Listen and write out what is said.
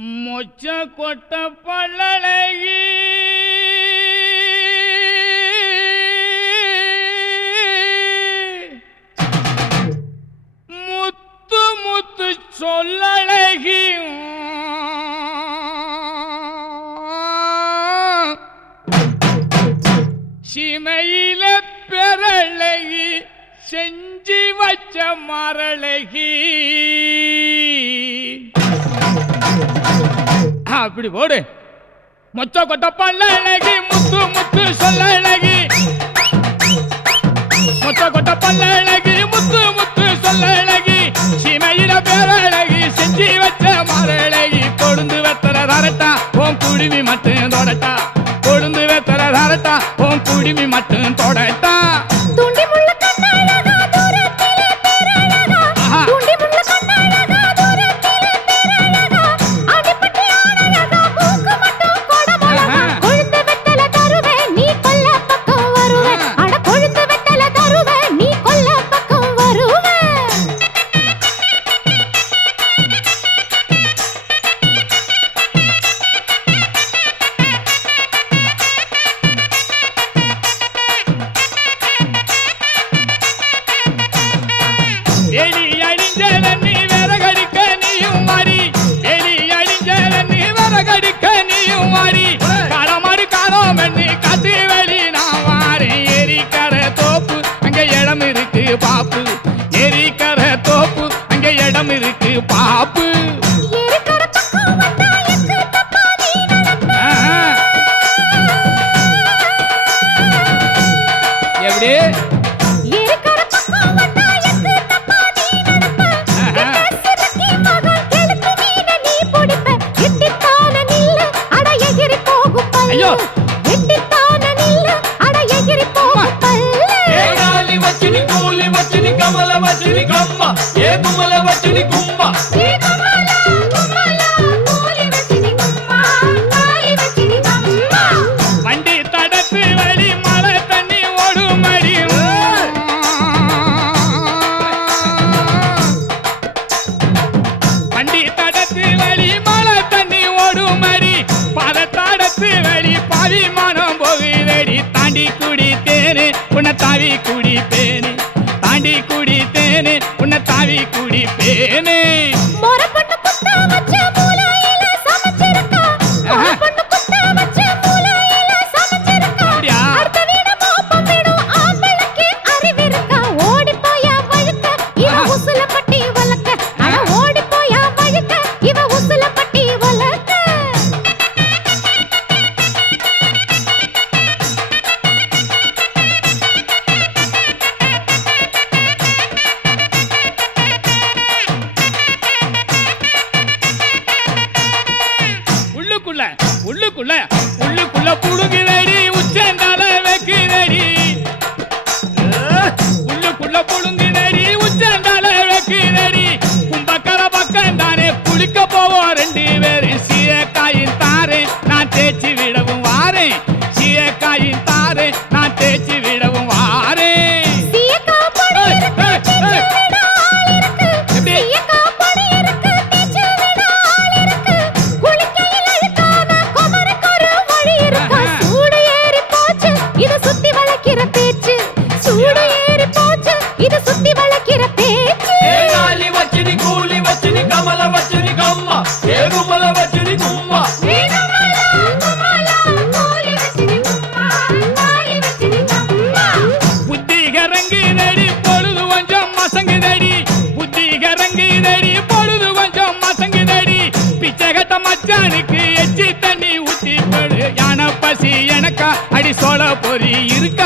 மொச்ச கொட்ட பல்லழகி முத்து முத்து சொல்லழகி சிமையில பெறழகி செஞ்சி வச்ச மரழகி அப்படி போடு. மொச்ச கொட்ட பல்லழகி முத்து முத்து சொல்லழகி மொச்ச கொட்ட பல்லழகி முத்து முத்து சொல்லழகி சிமையில பேரழகி செஞ்சி வச்ச மரழகி கொழுந்து வெத்தர தரட்டா உன் குடிமி மட்டும் தொடட்டா கொழுந்து வெத்தர தரட்டா உன் குடிமி மட்டும் தொடட்டா பாப்பு எரிக்கர தோப்பு அங்க இடம் இருக்கு பாப்பு எப்படி ஐயோ కమల వచిని కమ్మ ఏ కుమల వచిని కుమ్మ ఏ కమల కుమల కోలి వచిని కుమ్మ కాలి వచిని కమ్మ வண்டி தடத்து வழி மழை தண்ணி ஓடுமடி வண்டி தடத்து வழி மழை தண்ணி ஓடுமடி பதத்தடத்து வழி பாவிமானம் போகுதடி தாண்டி குடித்தேனே உன்னை தாவி குடிப்பேனே தாண்டி குடித்தேனே உன்னை தாவி குடிப்பேனே மொரப்பட்டு குத்த வச்ச மூலையில சமச்சிருக்கா மொரப்பட்டு குத்த வச்ச மூலையில சமச்சிருக்கா அடுத்த வீட மோப்பம் விடும் ஆம்பளுக்கு அறிவிருக்கா ஓடி போயா வழுக்க இவ உசுல பட்டி வளக்க அட ஓடி போயா வழுக்க இவ உசுல பட்டி வளக்க உள்ளுக்குள்ள உள்ளுக்குள்ள புடுங்குதடி உச்சந்தால வைக்குதடி உள்ளுக்குள்ள புடுங்குதடி உச்சந்தால வைக்குதடி கும்பக்கர பக்கம் தானே குளிக்க போவோம் ரெண்டு பேரும் சீயக்காயின் தாரே நான் தேய்ச்சி விடவும் வாரேன் சீயக்காயின் தாரே நான் தேய்ச்சி விடவும் வாரேன் மச்சானுக்கு எச்சி தண்ணி ஊத்தி போடு யானை பசி எனக்கா அடி சோள பொறி இருக்க